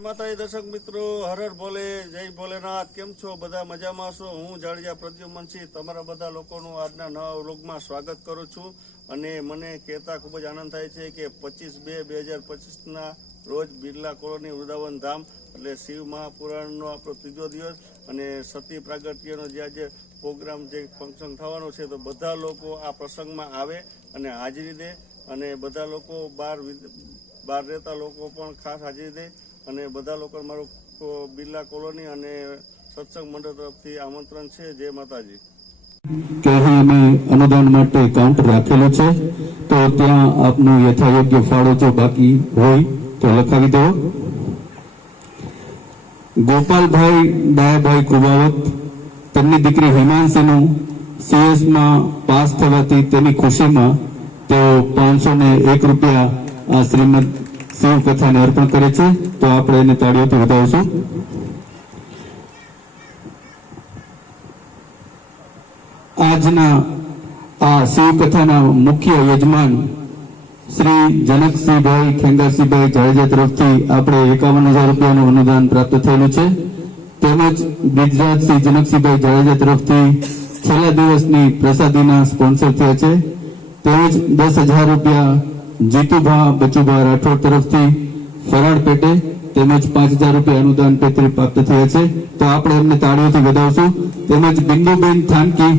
માતાજી દર્શક મિત્રો, હરર ભોલે જય ભોલેનાથ, કેમ છો? બધા મજામાં છો? હું જાડેજા પ્રદ્યુમનસિંહ તમારા બધા લોકોનું આજના નવા વ્લોગમાં સ્વાગત કરું છું અને મને કહેતા ખૂબ જ આનંદ થાય છે કે પચીસ બે બે હજાર પચીસના રોજ બિરલા કોલોની વૃંદાવન ધામ એટલે શિવ મહાપુરાણનો આપણો ત્રીજો દિવસ અને સતી પ્રાગટ્યનો જે આજે પ્રોગ્રામ જે ફંક્શન થવાનો છે તો બધા લોકો આ પ્રસંગમાં આવે અને હાજરી દે અને બધા લોકો બહાર બહાર રહેતા લોકો પણ ખાસ હાજરી દે. અને બધા લોકો મારું બિરલા કોલોની અને સત્સંગ મંડળ તરફથી આમંત્રણ છે. જય માતાજી. કે અમે અનુદાન માટે કાઉન્ટ રાખેલો છે, તો ત્યાં આપનું યથાયોગ્ય ફાળો જો બાકી હોય, તો લખાવી દો. ગોપાલભાઈ, ડાયાભાઈ કુબાવત, તેમની દીકરી હેમાંશીનું સીએસમાં પાસ થવાથી તેની ખુશીમાં તેઓ પાંચસો ને એક રૂપિયા આ શ્રીમદ શિવ કથાને અર્પણ કરે છે. તો આપણે એને તાળીઓથી વધાવશું. આજના આ શિવકથાના મુખ્ય યજમાન શ્રી જનકસિંહભાઈ ખેંગાસિંહભાઈ જાડેજા તરફથી આપણે એકાવન હજાર રૂપિયાનું અનુદાન પ્રાપ્ત થયેલું છે. તેમજ ગિજરાજસિંહ જનકસિંહભાઈ જાડેજા તરફથી છેલ્લા દિવસની પ્રસાદીના સ્પોન્સર થયા છે. તેમજ દસ હજાર રૂપિયા જીતુભા બચુભા રાઠોડ તરફથી ફરાળ પેટે તેમજ પાંચ હજાર રૂપિયા અનુદાન પેટે પ્રાપ્ત થયા છે. તો આપણે એમને તાળીઓથી વધાવશું. તેમજ બિંદુબેન થાનકી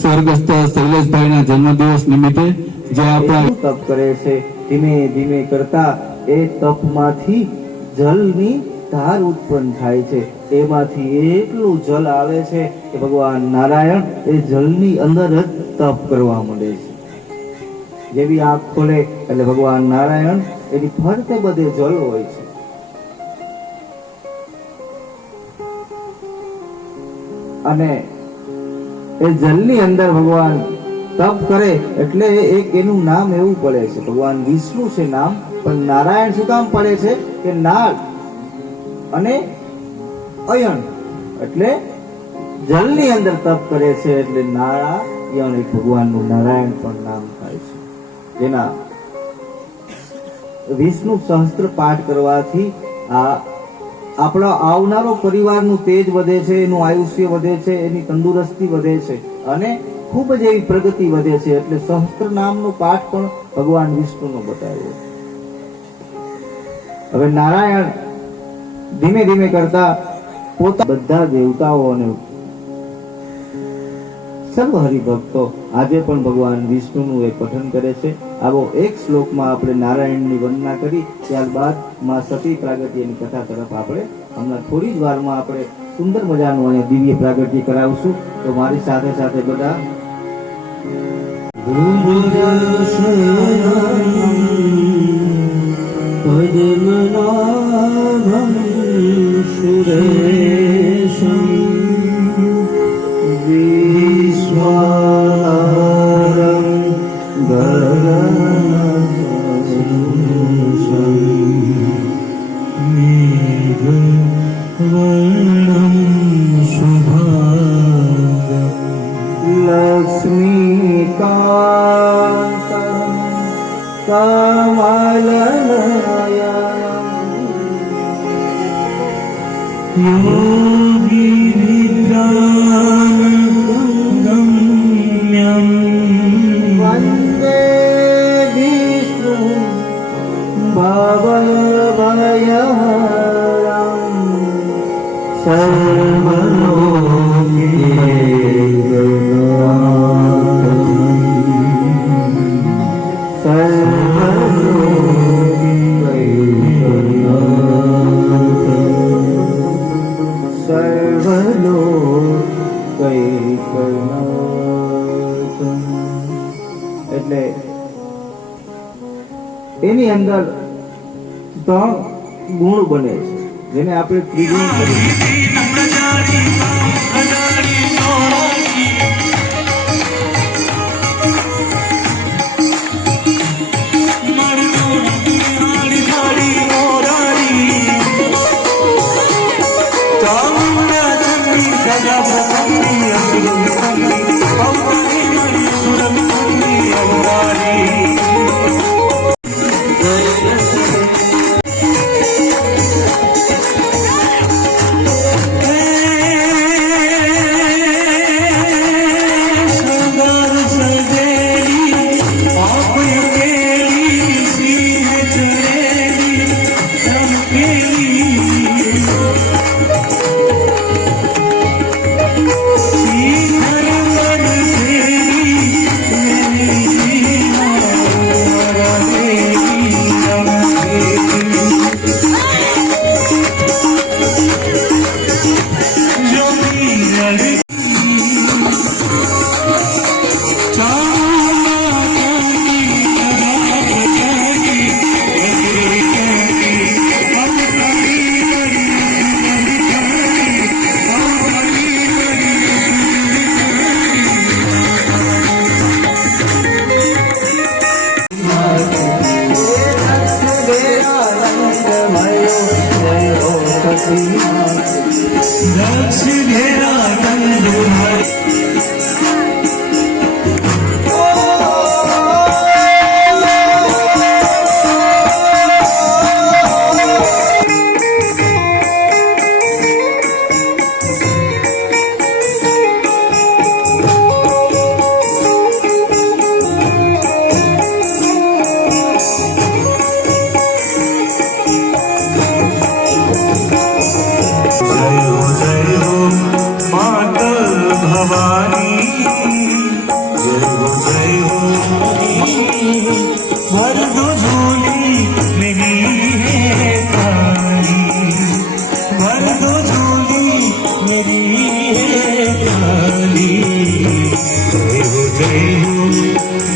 સ્વર્ગસ્થ શૈલેષભાઈના જન્મદિવસ નિમિત્તે જે આપણા તપ કરે છે, ધીમે ધીમે કરતા એ તપમાંથી જલની ધાર ઉત્પન્ન થાય છે. એમાંથી એટલું જલ આવે છે કે ભગવાન નારાયણ એ જલની અંદર જ તપ કરવા માંડે છે. જેવી આંખ ખોલે એટલે ભગવાન નારાયણ એની ફરતે બધે જલ હોય છે. અને એ જલની અંદર ભગવાન તપ કરે એટલે એક એનું નામ એવું પડે છે. ભગવાન વિષ્ણુ છે નામ, પણ નારાયણ શું કામ પડે છે? કે નાળ અને અયન એટલે જલની અંદર તપ કરે છે એટલે નારાયણ ભગવાનનું નારાયણ પણ નામ થાય છે. જેના વિષ્ણુ સહસ્ત્ર પાઠ કરવાથી આ આપણા આવનારો પરિવારનું તેજ વધે છે, એનું આયુષ્ય વધે છે, એની તંદુરસ્તી વધે છે અને ખૂબ જ એવી પ્રગતિ વધે છે. એટલે સહસ્ત્ર નામનો પાઠ પણ ભગવાન વિષ્ણુનો બતાવ્યો હવે નારાયણ ધીમે ધીમે કરતા પોતા બધા દેવતાઓ અને સર્વ હરિભક્તો આજે પણ ભગવાન વિષ્ણુનું એ પઠન કરે છે. આવો એક શ્લોકમાં આપણે નારાયણની વંદના કરી, ત્યારબાદમાં સતી પ્રાગટ્યની કથા તરફ આપણે હમણાં થોડી જ વારમાં આપણે સુંદર મજાનું અને દિવ્ય પ્રાગટ્ય કરાવશું. તો મારી સાથે સાથે બધા પદ્મનાભમ સુરેશમ એટલે એની અંદર ત્રણ ગુણ બને જેને આપણે ત્રિગુણ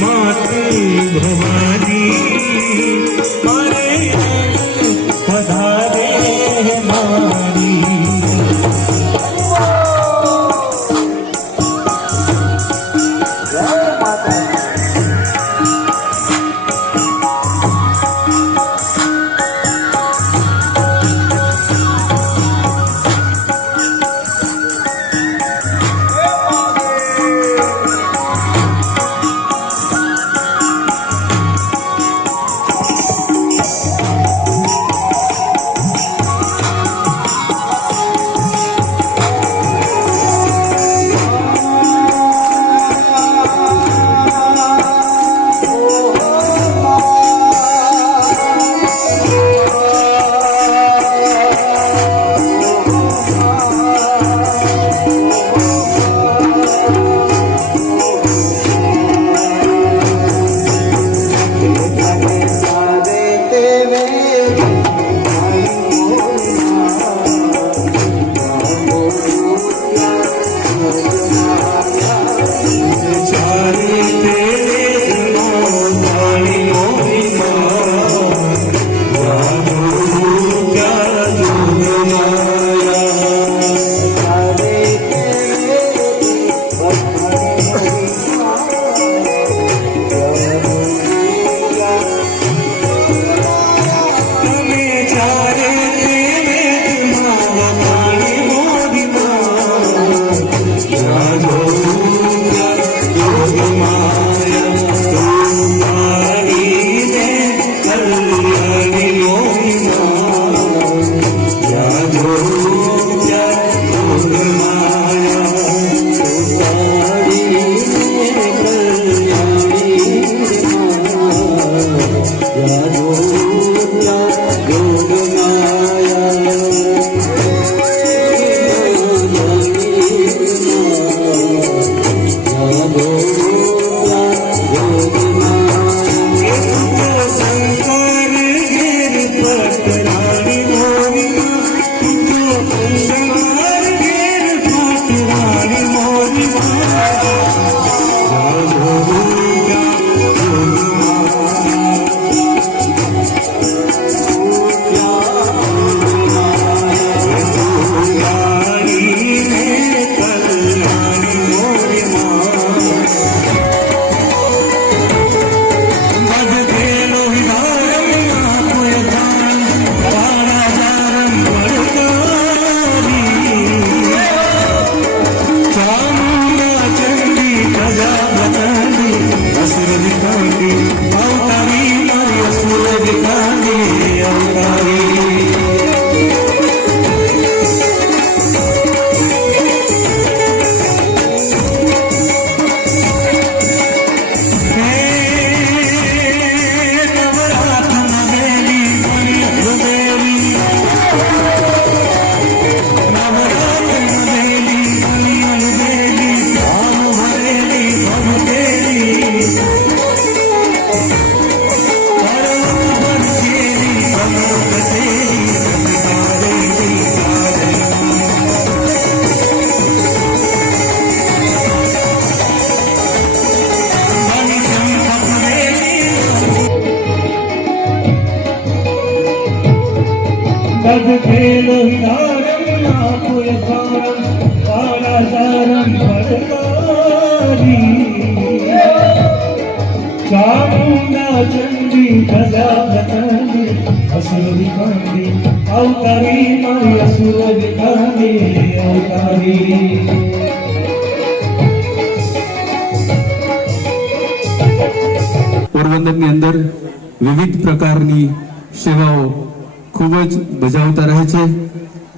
भवाति भवानि my ચંડી પ્રજાપતિ અસુર વિકાંડી અવતારી મારી અસુર વિકાંડી અવતારી પોરબંદરની અંદર વિવિધ પ્રકારની સેવાઓ ખૂબ જ બજાવતા રહે છે.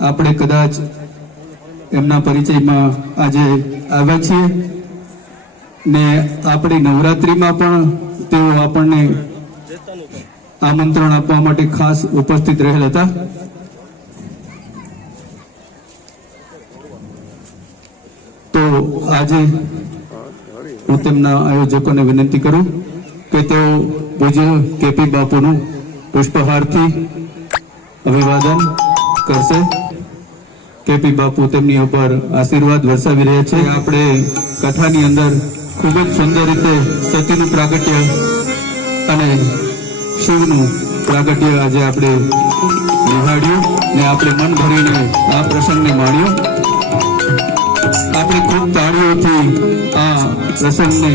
આપણે કદાચ એમના પરિચયમાં આજે આવ્યા છીએ. ને આપણી નવરાત્રિમાં પણ તેઓ આપણને આમંત્રણ આપવા માટે ખાસ ઉપસ્થિત રહેલ હતા. તો આજે હું તેમના આયોજકોને વિનંતી કરું કે તેઓ પૂજ્ય કેપી બાપુનું પુષ્પહારથી અભિવાદન કરશે. કેપી બાપુ તેમની ઉપર આશીર્વાદ વરસાવી રહ્યા છે. આપણે કથાની અંદર ખૂબ જ સુંદર રીતે સતીનું પ્રાગટ્ય અને શિવનું પ્રાગટ્ય આજે આપણે નિહાળ્યું ને આપણે મન ભરીને આ પ્રસંગને માણ્યો. આપણે ખૂબ તાળીઓથી આ પ્રસંગને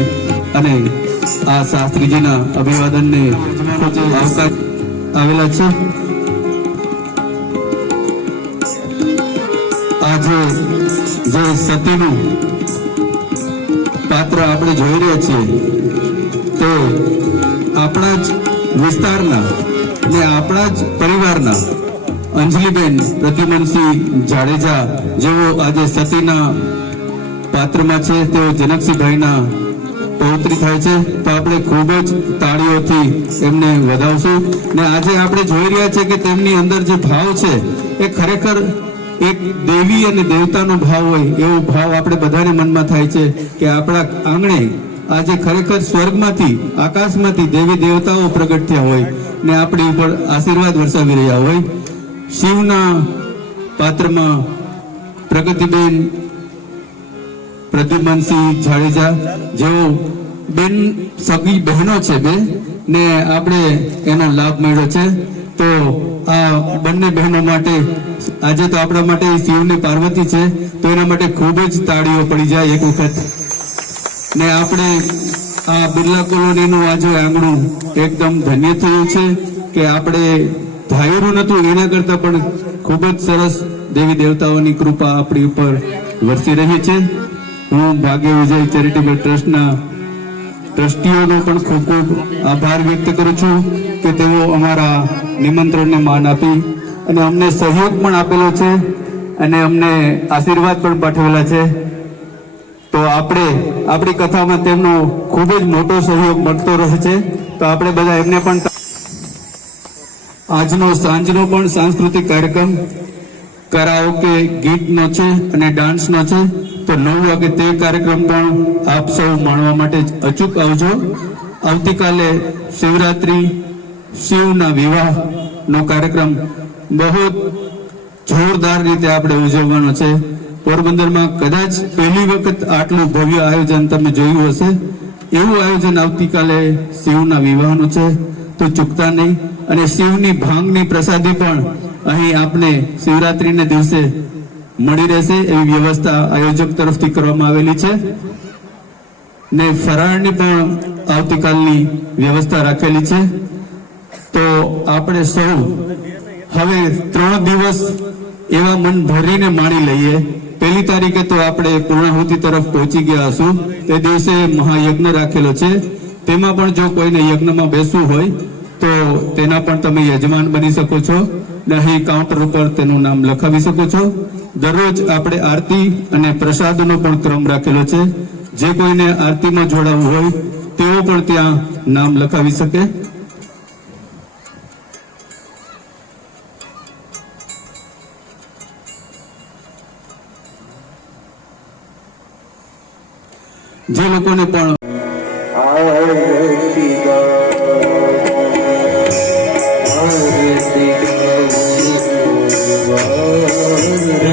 અને આ શાસ્ત્રીજીના અભિવાદનને ખૂબ આવકાર આવેલા છે. આજે જે સતીનું પાત્ર આપણે જોઈ રહ્યા છીએ, તે આપણા જ વિસ્તારના ને આપણા જ પરિવારના અંજલિબેન પ્રદ્યુમનસિંહ જાડેજા જેઓ આજે સતીના પાત્રમાં છે, તેઓ જનકસિંહભાઈના પૌત્રી થાય છે, તો આપણે ખૂબ જ તાળીઓથી એમને વધાવશું. ને આજે આપણે જોઈ રહ્યા છે કે તેમની અંદર જે ભાવ છે, એ ખરેખર એક દેવી અને દેવતાનો ભાવ હોય, એવો ભાવ આપણે બધાને મનમાં થાય છે કે આપણા આંગણે આજે ખરેખર સ્વર્ગમાંથી, આકાશમાંથી દેવી દેવતાઓ પ્રગટ થયા હોય ને આપણી ઉપર આશીર્વાદ વરસાવી રહ્યા હોય. શિવના પાત્રમાં પ્રગતિબેન પ્રદ્યુમનસિંહ જાડેજા જેઓ બેન, સગી બહેનો છે બે, ને આપણે એનો લાભ મળ્યો છે. તો આ બંને બહેનો માટે આજે તો આપણા માટે શિવની પાર્વતી છે, તો એના માટે ખૂબ જ તાળીઓ પડી જાય એક વખત. ને આપણે આ બિરલા કોલોનીનું આજે આંગણું એકદમ ધન્ય થયું છે કે આપણે ધાયરું નતું એના કરતાં પણ ખૂબ જ સરસ દેવી દેવતાઓની કૃપા આપણી ઉપર વરસી રહી છે. હું ભાગ્ય વિજય ચેરિટેબલ ટ્રસ્ટના ટ્રસ્ટીઓનો પણ ખૂબ ખૂબ આભાર વ્યક્ત કરું છું કે તેઓ અમારા નિમંત્રણને માન આપી અને અમને સહયોગ પણ આપેલો છે અને અમને આશીર્વાદ પણ પાઠવેલા છે. તો આપણે, આપણી કથામાં તેમનો ખૂબ જ મોટો સહયોગ મળતો રહે છે. તો આપણે બધા એમને પણ આજનો સાંજનો પણ સાંસ્કૃતિક કાર્યક્રમ, કરાઓકે ગીતનો છે અને ડાન્સનો છે. તો નવ વાગે તે કાર્યક્રમ પણ આપ સૌ માણવા માટે અચૂક આવજો. આવતીકાલે શિવરાત્રી, શિવના વિવાહનો કાર્યક્રમ બહુ જોરદાર રીતે આપણે ઉજવવાનો છે. પોરબંદરમાં કદાચ પહેલી વખત આટલું ભવ્ય આયોજન તમે જોયું હશે. એવું આયોજન આવતીકાલે શિવના વિવાહનું છે. તો ચૂકતા નહીં. અને શિવની ભાંગની પ્રસાદી પણ અહીં આપને શિવરાત્રીને દિવસે મળી રહેશે એવી વ્યવસ્થા આયોજક તરફથી કરવામાં આવેલી છે. ને ફરાળની પણ આવતીકાલની વ્યવસ્થા રાખેલી છે. તો આપણે સૌ હવે ત્રણ દિવસ એવા મન ભરીને માણી લઈએ. પહેલી તારીખે તો આપણે પૂર્ણાહુતિ તરફ પહોંચી ગયા હશું. તે દિવસે મહાયજ્ઞ રાખેલો છે. તેમાં પણ જો કોઈને યજ્ઞમાં બેસવું હોય, તો તેના પણ તમે યજમાન બની શકો છો. ને અહીં કાઉન્ટર ઉપર તેનું નામ લખાવી શકો છો. દરરોજ આપણે આરતી અને પ્રસાદનો પણ ક્રમ રાખેલો છે. જે કોઈને આરતીમાં જોડાવું હોય, તેઓ પણ ત્યાં નામ લખાવી શકે. જે લોકોને પણ આરતી